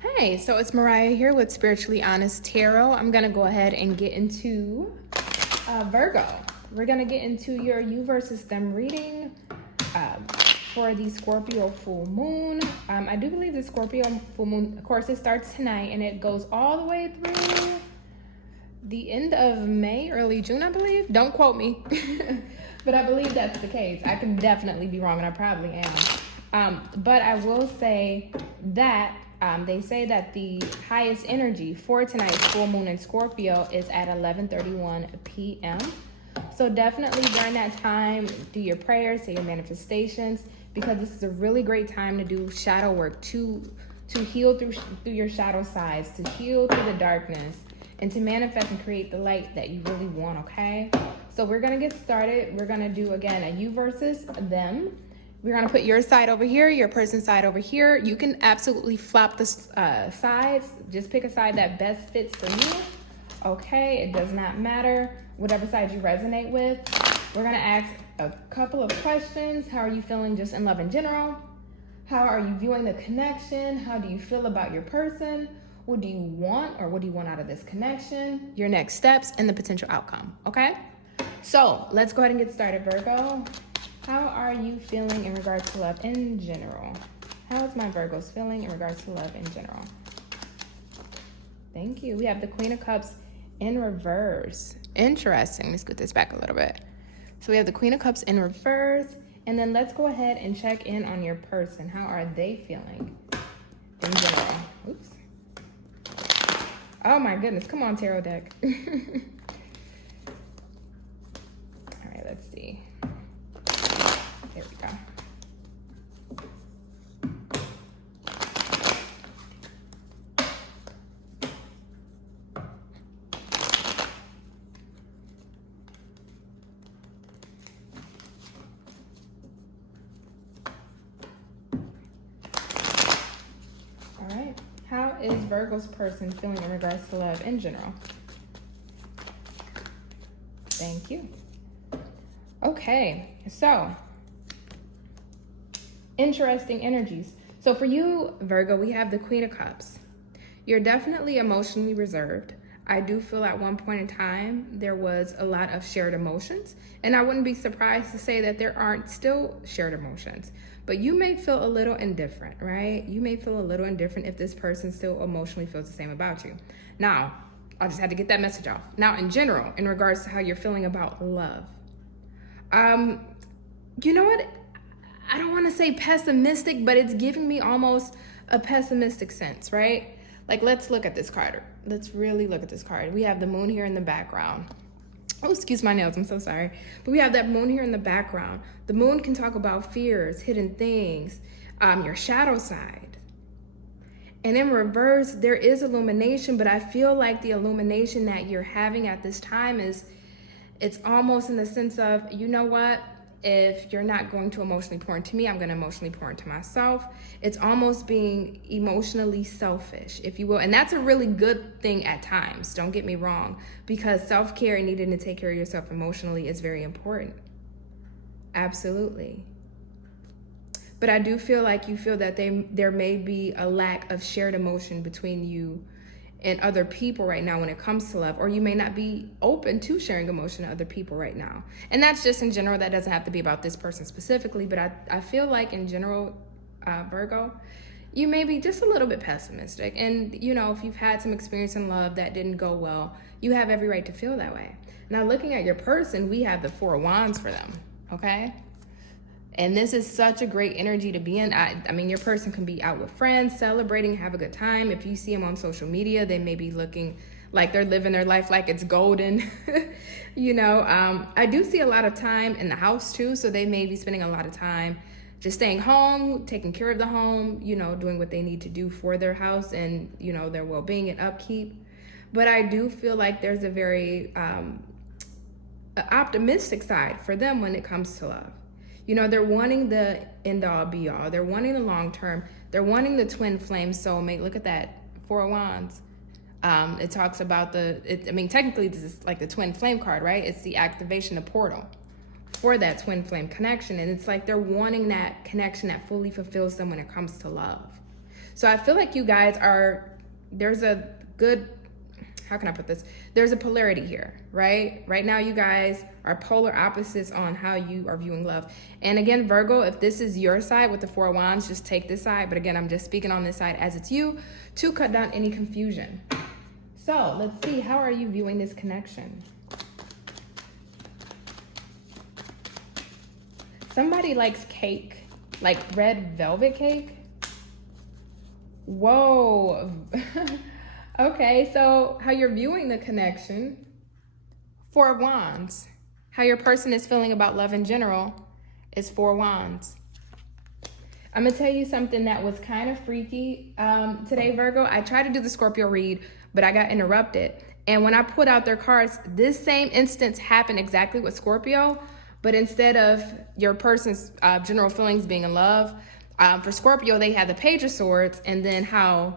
Hey, so it's Mariah here with Spiritually Honest Tarot. I'm going to go ahead and get into Virgo. We're going to get into your you versus them reading for the Scorpio full moon. I do believe the Scorpio full moon, of course, it starts tonight and it goes all the way through the end of May, early June, I believe. Don't quote me, but I believe that's the case. I can definitely be wrong, and I probably am. But I will say that they say that the highest energy for tonight's full moon in Scorpio is at 11:31 p.m. So definitely during that time, do your prayers, say your manifestations, because this is a really great time to do shadow work, to heal through your shadow sides, to heal through the darkness, and to manifest and create the light that you really want, okay? So we're going to get started. We're going to do, again, a you versus them. We're going to put your side over here, your person's side over here. You can absolutely flop the sides. Just pick a side that best fits for you. Okay, it does not matter. Whatever side you resonate with. We're going to ask a couple of questions. How are you feeling just in love in general? How are you viewing the connection? How do you feel about your person? What do you want, or what do you want out of this connection? Your next steps and the potential outcome, okay? So let's go ahead and get started, Virgo. How are you feeling in regards to love in general? How is my Virgos feeling in regards to love in general? Thank you. We have the Queen of Cups in reverse. Interesting. Let's get this back a little bit. So we have the Queen of Cups in reverse. And then let's go ahead and check in on your person. How are they feeling in general? Oops. Oh my goodness. Come on, tarot deck. All right, let's see. There we go. All right. How is Virgo's person feeling in regards to love in general? Thank you. Okay, so interesting energies. So for you, Virgo, we have the Queen of Cups. You're definitely emotionally reserved. I do feel at one point in time there was a lot of shared emotions, and I wouldn't be surprised to say that there aren't still shared emotions, but you may feel a little indifferent, right? You may feel a little indifferent if this person still emotionally feels the same about you. Now, I just had to get that message off. Now, in general, in regards to how you're feeling about love, you know what? I don't want to say pessimistic, but it's giving me almost a pessimistic sense, right? Like, let's look at this card. Let's really look at this card. We have the moon here in the background. Oh, excuse my nails. I'm so sorry. But we have that moon here in the background. The moon can talk about fears, hidden things, your shadow side. And in reverse, there is illumination, but I feel like the illumination that you're having at this time it's almost in the sense of, you know what? If you're not going to emotionally pour into me, I'm going to emotionally pour into myself. It's almost being emotionally selfish, if you will. And that's a really good thing at times, don't get me wrong, because self-care and needing to take care of yourself emotionally is very important. Absolutely. But I do feel like you feel that there may be a lack of shared emotion between you and other people right now when it comes to love, or you may not be open to sharing emotion to other people right now. And that's just in general. That doesn't have to be about this person specifically, but I feel like in general, Virgo, you may be just a little bit pessimistic. And, you know, if you've had some experience in love that didn't go well, you have every right to feel that way. Now, looking at your person, we have the Four of Wands for them, okay? And this is such a great energy to be in. I mean, your person can be out with friends, celebrating, have a good time. If you see them on social media, they may be looking like they're living their life like it's golden. You know, I do see a lot of time in the house too. So they may be spending a lot of time just staying home, taking care of the home, you know, doing what they need to do for their house and, you know, their well-being and upkeep. But I do feel like there's a very optimistic side for them when it comes to love. You know, they're wanting the end all be all. They're wanting the long term. They're wanting the twin flame soulmate. Look at that, Four of Wands. It talks about technically this is like the twin flame card, right? It's the activation of portal for that twin flame connection. And it's like they're wanting that connection that fully fulfills them when it comes to love. So I feel like you guys there's a good, how can I put this? There's a polarity here, right? Right now, you guys are polar opposites on how you are viewing love. And again, Virgo, if this is your side with the Four of Wands, just take this side. But again, I'm just speaking on this side as it's you to cut down any confusion. So let's see, how are you viewing this connection? Somebody likes cake, like red velvet cake. Whoa. Okay, so how you're viewing the connection, Four of Wands. How your person is feeling about love in general is Four of Wands. I'm gonna tell you something that was kind of freaky today, Virgo. I tried to do the Scorpio read, but I got interrupted. And when I put out their cards, this same instance happened exactly with Scorpio, but instead of your person's general feelings being in love, for Scorpio, they had the Page of Swords, and then how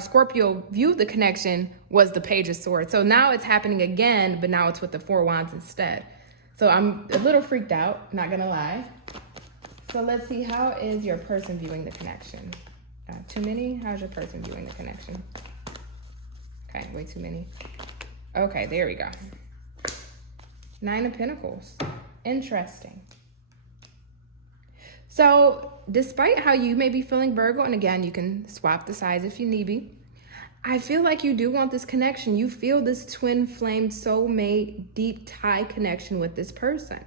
Scorpio viewed the connection was the Page of Swords. So now it's happening again, but now it's with the Four of Wands instead. So I'm a little freaked out, not gonna lie. So let's see, how is your person viewing the connection? Too many? How's your person viewing the connection? Okay, way too many. Okay, there we go. Nine of Pentacles. Interesting. So despite how you may be feeling, Virgo, and again, you can swap the sides if you need be, I feel like you do want this connection. You feel this twin flame, soulmate, deep tie connection with this person.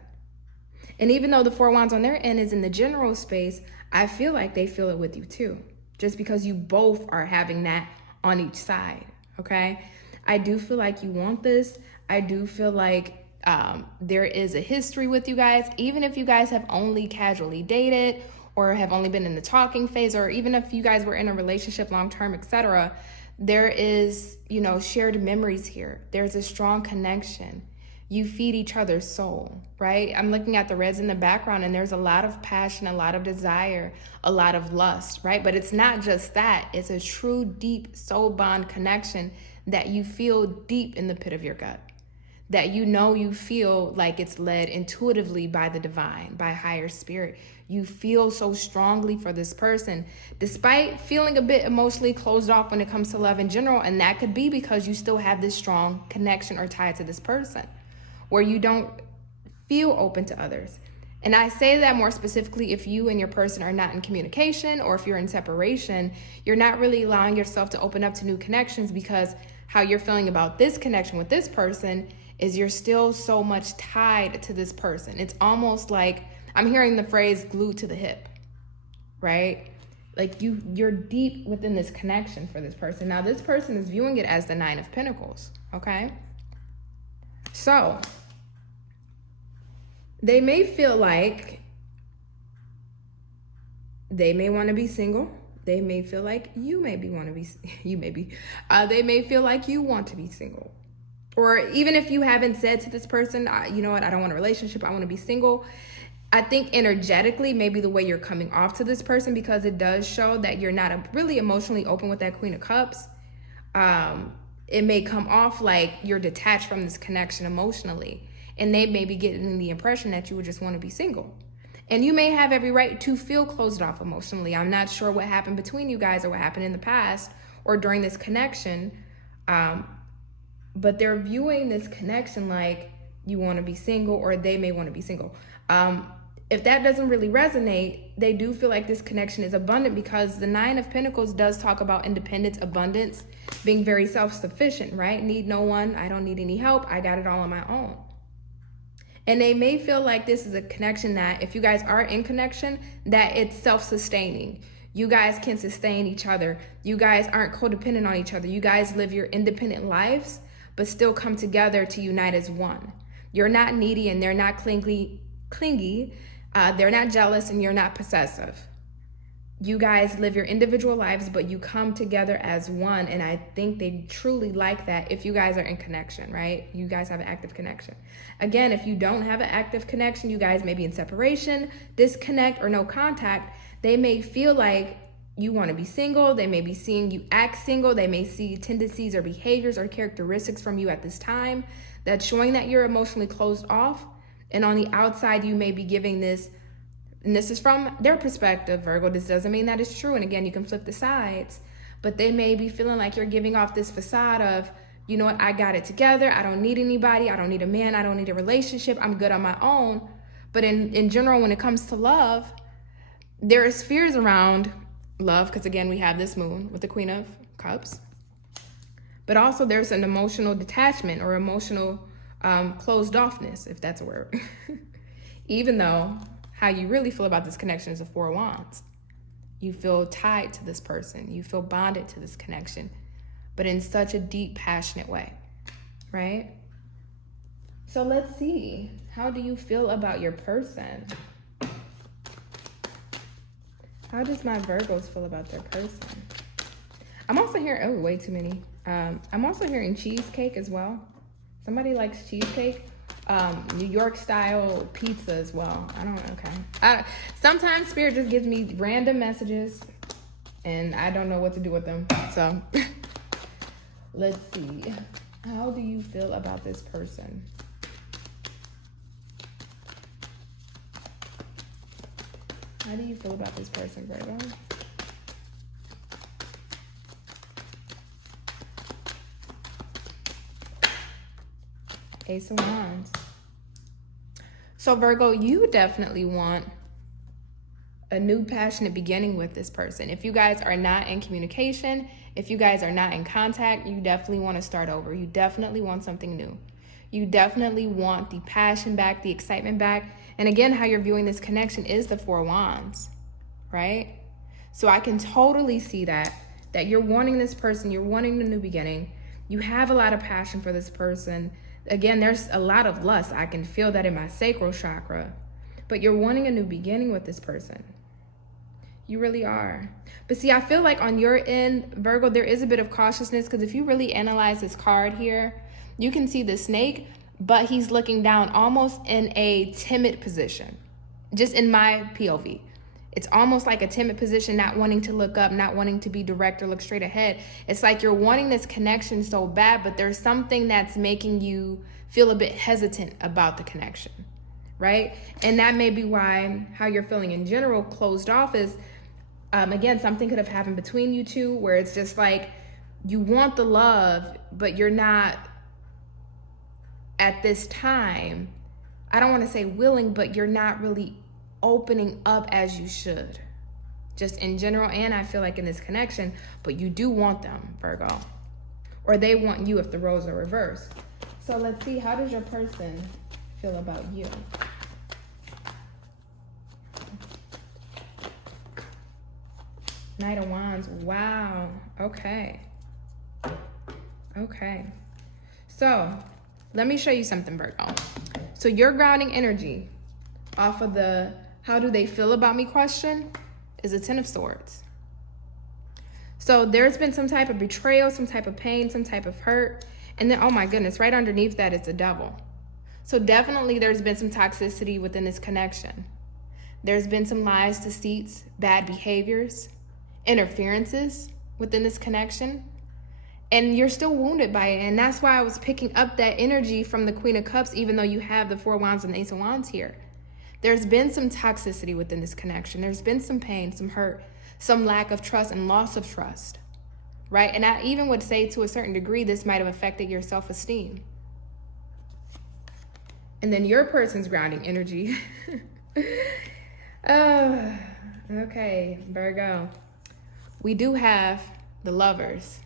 And even though the Four of Wands on their end is in the general space, I feel like they feel it with you too, just because you both are having that on each side, okay? I do feel like you want this. I do feel like there is a history with you guys, even if you guys have only casually dated or have only been in the talking phase, or even if you guys were in a relationship long-term, etc. There is, shared memories here. There's a strong connection. You feed each other's soul, right? I'm looking at the reds in the background, and there's a lot of passion, a lot of desire, a lot of lust, right? But it's not just that. It's a true, deep soul bond connection that you feel deep in the pit of your gut, that you feel like it's led intuitively by the divine, by higher spirit. You feel so strongly for this person, despite feeling a bit emotionally closed off when it comes to love in general. And that could be because you still have this strong connection or tie to this person, where you don't feel open to others. And I say that more specifically if you and your person are not in communication, or if you're in separation, you're not really allowing yourself to open up to new connections, because how you're feeling about this connection with this person is you're still so much tied to this person. It's almost like, I'm hearing the phrase glued to the hip, right? Like you're deep within this connection for this person. Now this person is viewing it as the Nine of Pentacles, okay? So they may feel like they may want to be single. They may feel like they may feel like you want to be single. Or even if you haven't said to this person, you know what, I don't want a relationship, I want to be single. I think energetically, maybe the way you're coming off to this person, because it does show that you're not really emotionally open with that Queen of Cups. It may come off like you're detached from this connection emotionally, and they may be getting the impression that you would just want to be single. And you may have every right to feel closed off emotionally. I'm not sure what happened between you guys or what happened in the past or during this connection, but they're viewing this connection like you want to be single, or they may want to be single. If that doesn't really resonate, they do feel like this connection is abundant, because the Nine of Pentacles does talk about independence, abundance, being very self-sufficient, right? Need no one. I don't need any help. I got it all on my own. And they may feel like this is a connection that, if you guys are in connection, that it's self-sustaining. You guys can sustain each other. You guys aren't codependent on each other. You guys live your independent lives, but still come together to unite as one. You're not needy and they're not clingy. They're not jealous and you're not possessive. You guys live your individual lives, but you come together as one. And I think they truly like that if you guys are in connection, right? You guys have an active connection. Again, if you don't have an active connection, you guys may be in separation, disconnect, or no contact. They may feel like you want to be single. They may be seeing you act single. They may see tendencies or behaviors or characteristics from you at this time that's showing that you're emotionally closed off. And on the outside, you may be giving this and this is from their perspective, Virgo. This doesn't mean that it's true. And again, you can flip the sides, but they may be feeling like you're giving off this facade of, you know what, I got it together. I don't need anybody. I don't need a man. I don't need a relationship. I'm good on my own. But in general, when it comes to love, there is fears around love, because again, we have this moon with the Queen of Cups. But also there's an emotional detachment or emotional closed offness, if that's a word. Even though how you really feel about this connection is a Four of Wands. You feel tied to this person. You feel bonded to this connection, but in such a deep, passionate way, right? So let's see. How do you feel about your person? How does my Virgos feel about their person? I'm also hearing, oh, way too many. I'm also hearing cheesecake as well. Somebody likes cheesecake. New York style pizza as well. I don't know, okay. Sometimes Spirit just gives me random messages and I don't know what to do with them. So let's see. How do you feel about this person? How do you feel about this person, Virgo? Ace of Wands. So Virgo, you definitely want a new passionate beginning with this person. If you guys are not in communication, if you guys are not in contact, you definitely want to start over. You definitely want something new. You definitely want the passion back, the excitement back. And again, how you're viewing this connection is the Four of Wands, right? So I can totally see that you're wanting this person, you're wanting the new beginning. You have a lot of passion for this person. Again, there's a lot of lust. I can feel that in my sacral chakra. But you're wanting a new beginning with this person. You really are. But see, I feel like on your end, Virgo, there is a bit of cautiousness, because if you really analyze this card here, you can see the snake, but he's looking down almost in a timid position. Just in my POV. It's almost like a timid position, not wanting to look up, not wanting to be direct or look straight ahead. It's like you're wanting this connection so bad, but there's something that's making you feel a bit hesitant about the connection, right? And that may be why how you're feeling in general, closed off, is, again, something could have happened between you two where it's just like you want the love, but you're not at this time, I don't want to say willing, but you're not really opening up as you should, just in general. And I feel like in this connection, but you do want them, Virgo, or they want you if the roles are reversed. So let's see, how does your person feel about you? Knight of Wands. Wow. Okay. So let me show you something, Virgo. So your grounding energy off of the how do they feel about me question is a Ten of Swords. So there's been some type of betrayal, some type of pain, some type of hurt. And then, oh my goodness, right underneath that is the Devil. So definitely there's been some toxicity within this connection. There's been some lies, deceits, bad behaviors, interferences within this connection. And you're still wounded by it. And that's why I was picking up that energy from the Queen of Cups, even though you have the Four of Wands and the Ace of Wands here. There's been some toxicity within this connection. There's been some pain, some hurt, some lack of trust and loss of trust, right? And I even would say to a certain degree, this might have affected your self-esteem. And then your person's grounding energy. Oh, okay, Virgo. We do have the Lovers.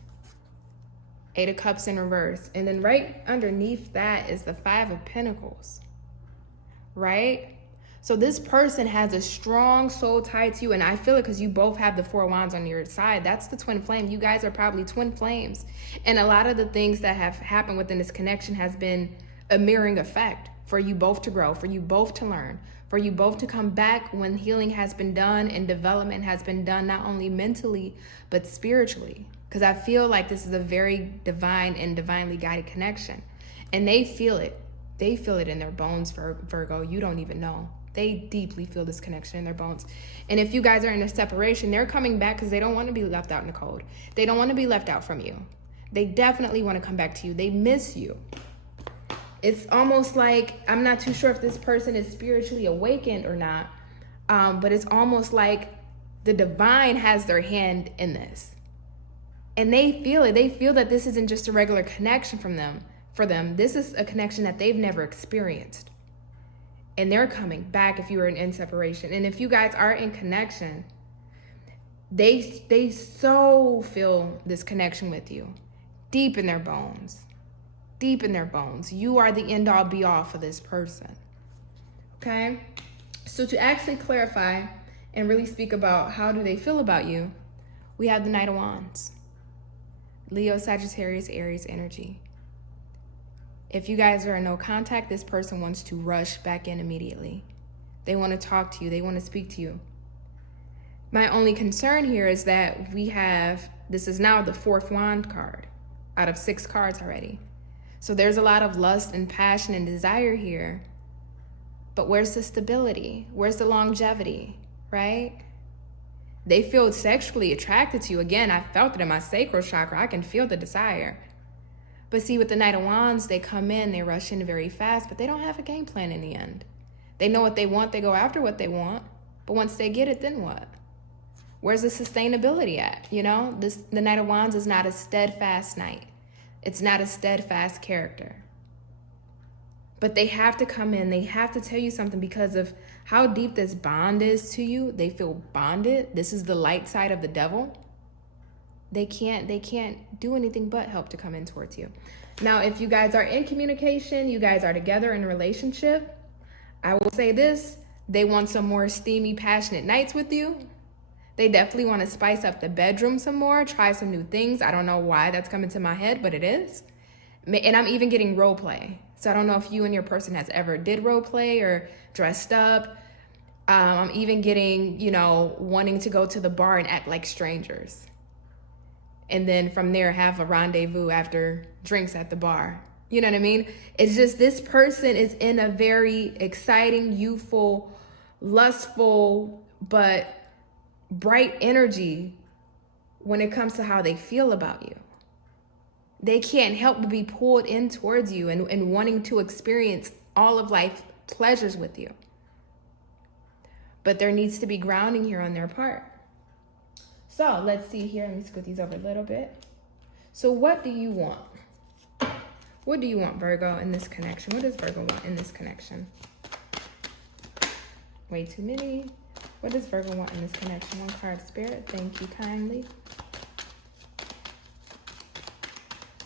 Eight of Cups in reverse. And then right underneath that is the Five of Pentacles, right? So this person has a strong soul tied to you, and I feel it because you both have the Four of Wands on your side. That's the twin flame. You guys are probably twin flames. And a lot of the things that have happened within this connection has been a mirroring effect for you both to grow, for you both to learn, for you both to come back when healing has been done and development has been done, not only mentally, but spiritually. Because I feel like this is a very divine and divinely guided connection. And they feel it. They feel it in their bones, Virgo. You don't even know. They deeply feel this connection in their bones. And if you guys are in a separation, they're coming back because they don't want to be left out in the cold. They don't want to be left out from you. They definitely want to come back to you. They miss you. It's almost like, I'm not too sure if this person is spiritually awakened or not, But it's almost like the divine has their hand in this. And they feel it. They feel that this isn't just a regular connection for them. This is a connection that they've never experienced. And they're coming back if you are in separation. And if you guys are in connection, they so feel this connection with you. Deep in their bones. Deep in their bones. You are the end all be all for this person. Okay? So to actually clarify and really speak about how do they feel about you, we have the Knight of Wands. Leo, Sagittarius, Aries energy. If you guys are in no contact, this person wants to rush back in immediately. They want to talk to you. They want to speak to you. My only concern here is that this is now the 4th wand card out of 6 cards already. So there's a lot of lust and passion and desire here. But where's the stability? Where's the longevity, right? They feel sexually attracted to you. Again, I felt it in my sacral chakra. I can feel the desire. But see, with the Knight of Wands, they come in, they rush in very fast, but they don't have a game plan in the end. They know what they want, they go after what they want. But once they get it, then what? Where's the sustainability at? You know, the Knight of Wands is not a steadfast knight. It's not a steadfast character. But they have to come in, they have to tell you something because of how deep this bond is to you. They feel bonded. This is the light side of the devil. They can't do anything but help to come in towards you. Now, if you guys are in communication, you guys are together in a relationship, I will say this, they want some more steamy, passionate nights with you. They definitely want to spice up the bedroom some more, try some new things. I don't know why that's coming to my head, but it is. And I'm even getting role play. So I don't know if you and your person has ever did role play or dressed up. I'm even getting, wanting to go to the bar and act like strangers. And then from there have a rendezvous after drinks at the bar. You know what I mean? It's just this person is in a very exciting, youthful, lustful, but bright energy when it comes to how they feel about you. They can't help but be pulled in towards you and wanting to experience all of life's pleasures with you. But there needs to be grounding here on their part. So let's see here. Let me scoot these over a little bit. So what do you want? What do you want, Virgo, in this connection? What does Virgo want in this connection? Way too many. What does Virgo want in this connection? 1 card, Spirit. Thank you kindly.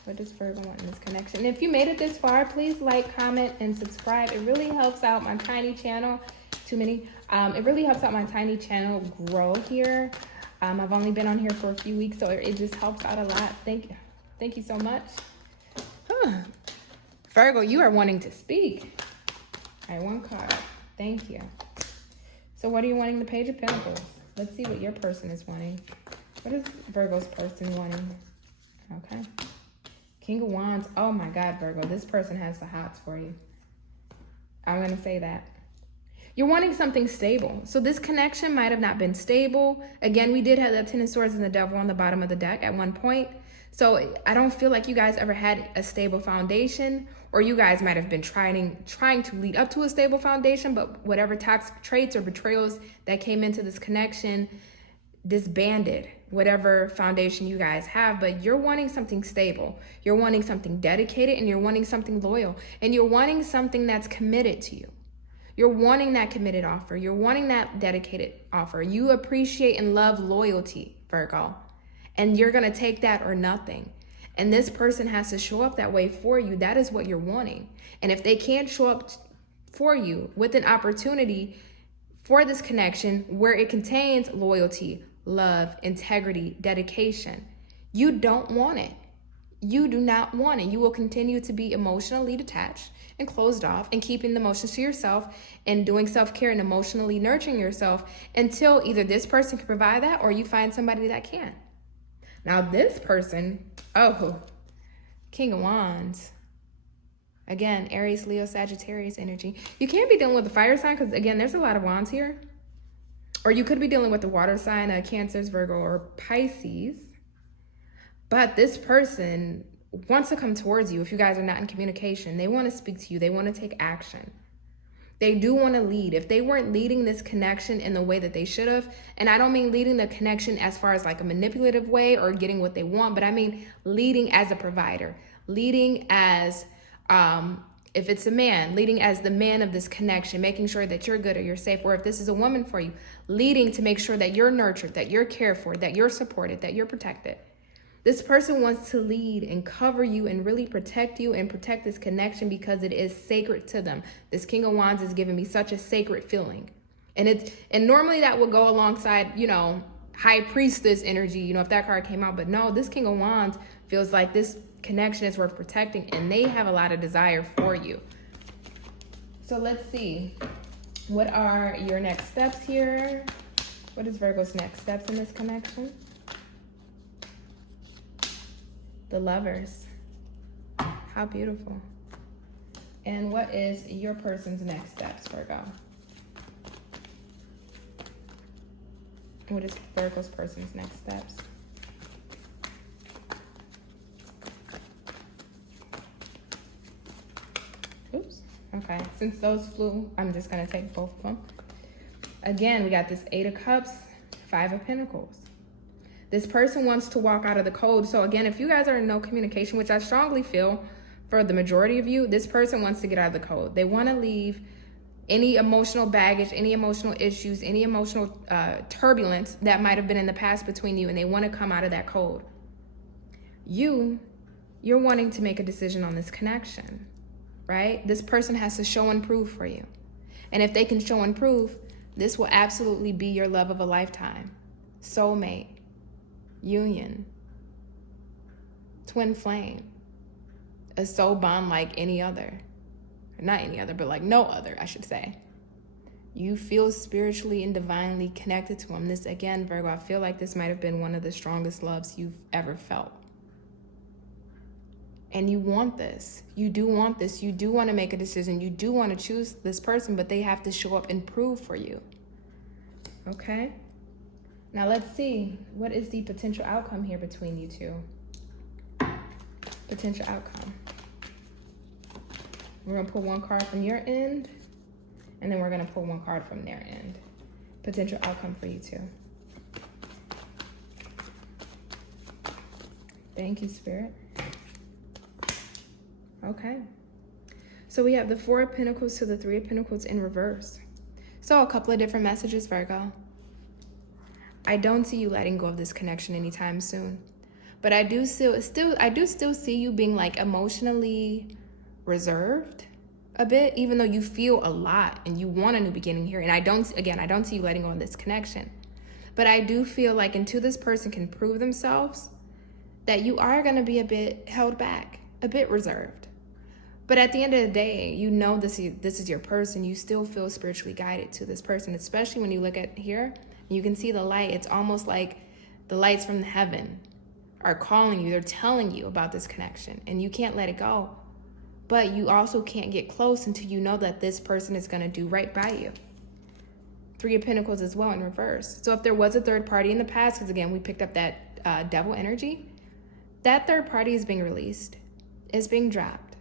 What does Virgo want in this connection? And if you made it this far, please like, comment, and subscribe. It really helps out my tiny channel. Too many. It really helps out my tiny channel grow here. I've only been on here for a few weeks, so it just helps out a lot. Thank you so much. Virgo, you are wanting to speak. All right, 1 card. Thank you. So what are you wanting? The Page of Pentacles. Let's see what your person is wanting. What is Virgo's person wanting? Okay. King of Wands. Oh my God, Virgo. This person has the hots for you. I'm going to say that. You're wanting something stable. So this connection might have not been stable. Again, we did have the 10 of Swords and the Devil on the bottom of the deck at one point. So I don't feel like you guys ever had a stable foundation, or you guys might have been trying to lead up to a stable foundation, but whatever toxic traits or betrayals that came into this connection disbanded whatever foundation you guys have. But you're wanting something stable. You're wanting something dedicated, and you're wanting something loyal, and you're wanting something that's committed to you. You're wanting that committed offer. You're wanting that dedicated offer. You appreciate and love loyalty, Virgo. And you're going to take that or nothing. And this person has to show up that way for you. That is what you're wanting. And if they can't show up for you with an opportunity for this connection where it contains loyalty, love, integrity, dedication, you don't want it. You do not want it. You will continue to be emotionally detached and closed off and keeping the emotions to yourself and doing self-care and emotionally nurturing yourself until either this person can provide that or you find somebody that can. Now this person, King of Wands. Again, Aries, Leo, Sagittarius energy. You can't be dealing with the fire sign because, again, there's a lot of wands here. Or you could be dealing with the water sign, Cancers, Virgo, or Pisces. But this person wants to come towards you if you guys are not in communication. They want to speak to you. They want to take action. They do want to lead. If they weren't leading this connection in the way that they should have, and I don't mean leading the connection as far as like a manipulative way or getting what they want, but I mean leading as a provider, leading as, if it's a man, leading as the man of this connection, making sure that you're good or you're safe. Or if this is a woman for you, leading to make sure that you're nurtured, that you're cared for, that you're supported, that you're protected. This person wants to lead and cover you and really protect you and protect this connection because it is sacred to them. This King of Wands is giving me such a sacred feeling. And normally that would go alongside, you know, High Priestess energy, you know, if that card came out. But no, this King of Wands feels like this connection is worth protecting and they have a lot of desire for you. So let's see. What are your next steps here? What is Virgo's next steps in this connection? The Lovers. How beautiful. And what is your person's next steps, Virgo? What is Virgo's person's next steps? Oops. Okay. Since those flew, I'm just going to take both of them. Again, we got this 8 of Cups, 5 of Pentacles. This person wants to walk out of the code. So again, if you guys are in no communication, which I strongly feel for the majority of you, this person wants to get out of the code. They want to leave any emotional baggage, any emotional issues, any emotional turbulence that might have been in the past between you, and they want to come out of that code. You're wanting to make a decision on this connection, right? This person has to show and prove for you. And if they can show and prove, this will absolutely be your love of a lifetime. Soulmate. Union, twin flame, a soul bond like any other. Not any other, but like no other, I should say. You feel spiritually and divinely connected to him. This, again, Virgo, I feel like this might have been one of the strongest loves you've ever felt. And you want this. You do want this. You do want to make a decision. You do want to choose this person, but they have to show up and prove for you. Okay? Now let's see, what is the potential outcome here between you two? Potential outcome. We're going to pull one card from your end, and then we're going to pull one card from their end. Potential outcome for you two. Thank you, Spirit. Okay. So we have the 4 of Pentacles to the 3 of Pentacles in reverse. So a couple of different messages, Virgo. I don't see you letting go of this connection anytime soon. But I do still see you being like emotionally reserved a bit, even though you feel a lot and you want a new beginning here. And I don't see you letting go of this connection. But I do feel like until this person can prove themselves, that you are going to be a bit held back, a bit reserved. But at the end of the day, you know this is your person. You still feel spiritually guided to this person, especially when you look at here. You can see the light. It's almost like the lights from heaven are calling you. They're telling you about this connection, and you can't let it go. But you also can't get close until you know that this person is going to do right by you. 3 of Pentacles as well in reverse. So if there was a third party in the past, because again, we picked up that devil energy, that third party is being released. It's being dropped.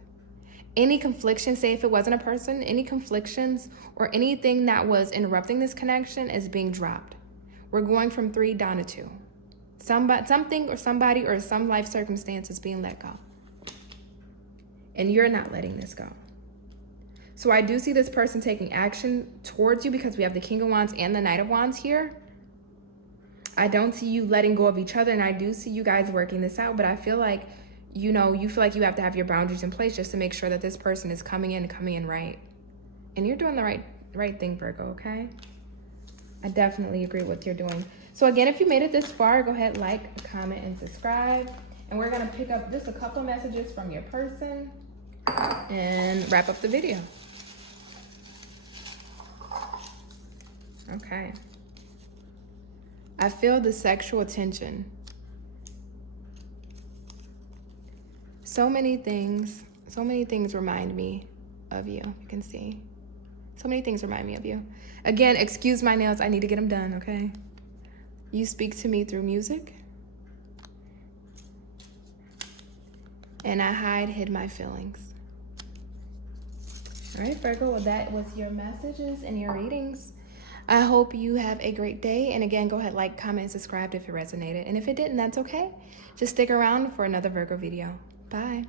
Any confliction, say if it wasn't a person, any conflictions or anything that was interrupting this connection is being dropped. We're going from 3 down to 2. Something or somebody or some life circumstance is being let go. And you're not letting this go. So I do see this person taking action towards you because we have the King of Wands and the Knight of Wands here. I don't see you letting go of each other, and I do see you guys working this out, but I feel like, you feel like you have to have your boundaries in place just to make sure that this person is coming in right. And you're doing the right thing, Virgo, okay? I definitely agree with what you're doing. So again, if you made it this far, go ahead, like, comment, and subscribe. And we're going to pick up just a couple messages from your person and wrap up the video. Okay. I feel the sexual tension. So many things remind me of you. You can see. So many things remind me of you. Again, excuse my nails. I need to get them done, okay? You speak to me through music. And I hid my feelings. All right, Virgo, well, that was your messages and your readings. I hope you have a great day. And again, go ahead, like, comment, subscribe if it resonated. And if it didn't, that's okay. Just stick around for another Virgo video. Bye.